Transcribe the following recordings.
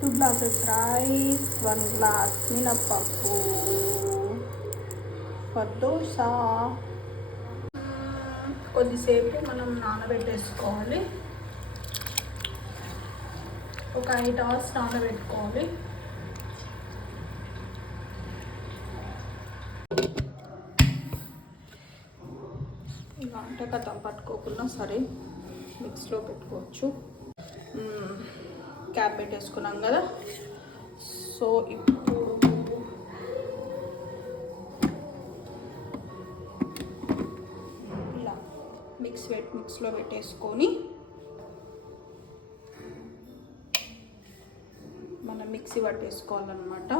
2 glasses rice, 1 glass మినప్పప్పు for dosa. కొద్దిసేపు మనం నానబెట్టేసుకోవాలి. ఒక 8 hours నానబెట్టుకోవాలి. ఇలా అంటే కథం పట్టుకోకుండా సరే మిక్స్లో పెట్టుకోవచ్చు. క్యాప్ పెట్టేసుకున్నాం కదా. సో ఇప్పుడు ఇలా మిక్స్లో పెట్టేసుకొని మనం మిక్సీ పట్టేసుకోవాలన్నమాట.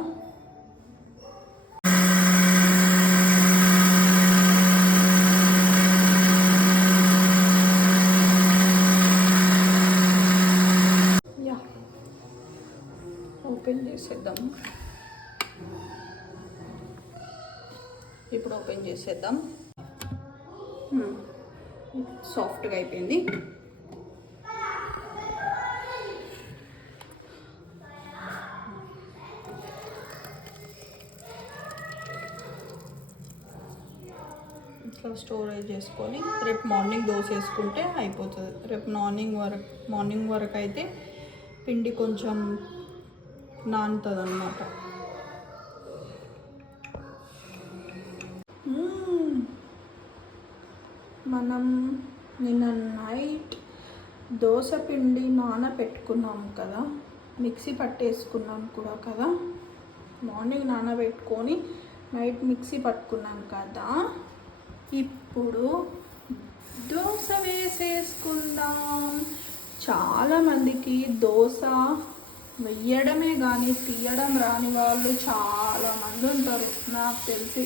ఓపెన్ చేసేద్దాం. ఇప్పుడు ఓపెన్ చేసేద్దాం. సాఫ్ట్గా అయిపోయింది. ఇట్లా స్టోరేజ్ చేసుకొని రేపు మార్నింగ్ దోశ వేసుకుంటే అయిపోతుంది. రేపు మార్నింగ్ వరకు అయితే పిండి కొంచెం నానుతుంది అన్నమాట. మనం నిన్న నైట్ దోశ పిండి నానబెట్టుకున్నాం కదా, మిక్సీ పట్టేసుకున్నాం కూడా కదా. మార్నింగ్ నానబెట్టుకొని నైట్ మిక్సీ పట్టుకున్నాం కదా. ఇప్పుడు దోశ వేసేసుకుందాం. చాలామందికి దోశ వెయ్యడమే కానీ తీయడం రాని వాళ్ళు చాలామంది ఉంటారు నాకు తెలిసి.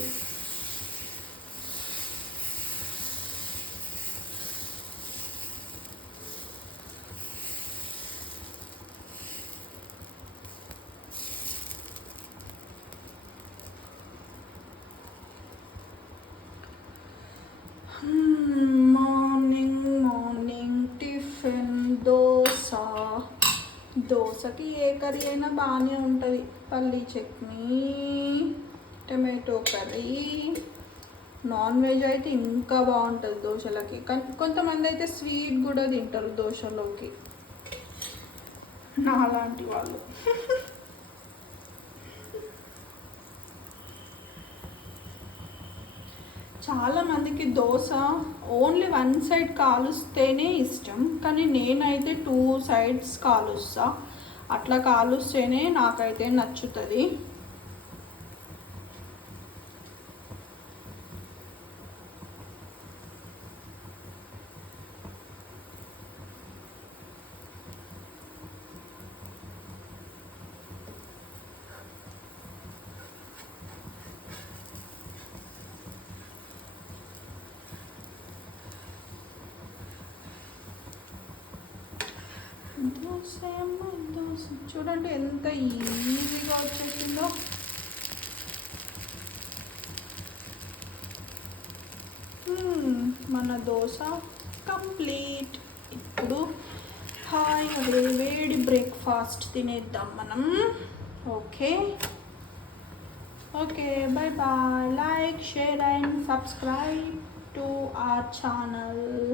మార్నింగ్ టిఫిన్ దోశకి ఏ కర్రీ అయినా బాగానే ఉంటుంది. పల్లీ chutney, tomato curry, non veg అయితే ఇంకా బాగుంటుంది దోశలకి. కొంతమంది అయితే స్వీట్ కూడా తింటారు దోశలోకి, నాలాంటి వాళ్ళు. చాలామందికి దోశ ఓన్లీ 1 side కాలుస్తేనే ఇష్టం, కానీ నేనైతే 2 sides కాలుస్తా. అట్లా కాలుస్తేనే నాకైతే నచ్చుతుంది. దోశ చూడండి ఎంత ఈజీగా వచ్చేసిందో. మన దోశ కంప్లీట్. ఇప్పుడు హాయిగా వేడి బ్రేక్ఫాస్ట్ తినేద్దాం మనం. Okay, bye bye. Like, share and subscribe to our channel.